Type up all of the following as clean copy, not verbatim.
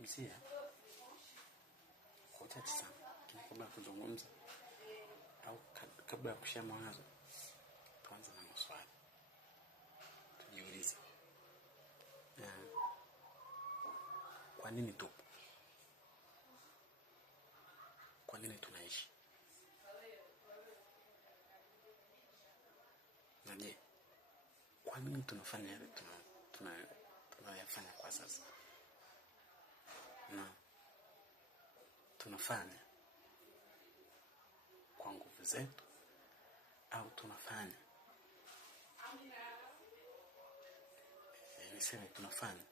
Msia kwa chache sana, lakini kabla ya kuzungumza au kabla ya kushia mawazo, tuanze na maswali. Tujiulize, kwa nini tupo? Kwa nini tunaishi? Na je, kwa nini tunafanya yale tunayofanya kwa sasa? Na tunafanya kwa nguvu zetu au tunafanya tunafanya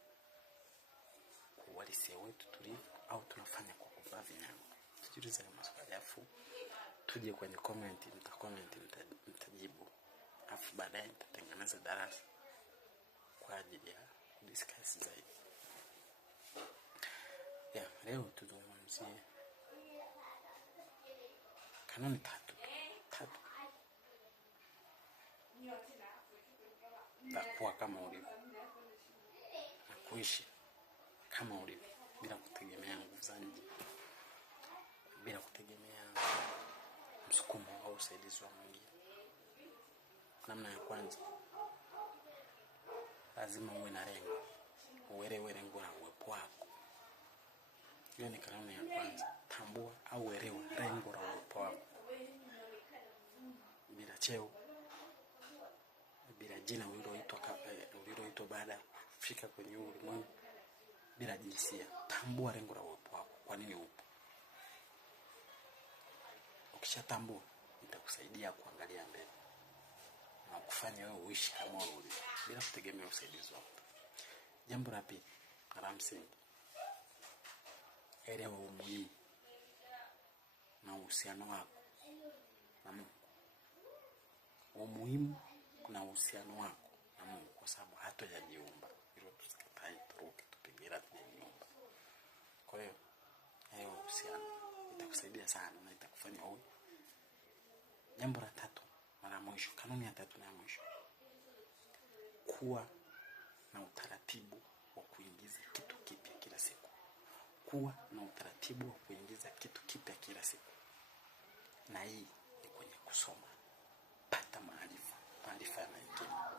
kwa uhalisia wetu tulivyo au tunafanya kwa kuvaa vinyago? Tujiulize maswali afu tuje kwenye comment, mtajibu. Afu baadaye nitatengeneza darasa kwa ajili ya discuss zaidi. Leo tuzungumzie kanuni tatu za kuwa kama ulivyo na kuishi kama ulivyo bila kutegemea nguvu za nje, bila kutegemea msukumo au usaidizi wa mwingine. Namna ya kwanza, lazima uwe na lengo. Uelewe lengo la uwepo wako. Hiyo ni kanuni ya kwanza. Tambua au elewa lengo la uwepo wako. Bila cheo, bila jina uliloitwa baada ya kufika kwenye ulimwengu, bila jinsia. Tambua lengo la uwepo wako. Kwa nini upo? Ukishatambua, itakusaidia kuangalia mbele na kufanya wewe uishi kama ulivyo bila kutegemea usaidizi wako. Jambo la pili, la msingi, elewa umuhimu na uhusiano wako na Mungu. Umuhimu na uhusiano wako na Mungu, kwa sababu hatujajiumba. Hilo tusikatae, turuke, tupigira tujiumba. Kwa hiyo, hayo uhusiano itakusaidia sana na itakufanya uwe. Jambo la tatu, mara mwisho, kanuni ya tatu na ya mwisho, kuwa na utaratibu wa kuingiza kitu kipya kila siku. Kuwa na utaratibu wa kuingiza kitu kipya kila siku. Na hii ni kwenye kusoma. Pata maarifa yanayojenga.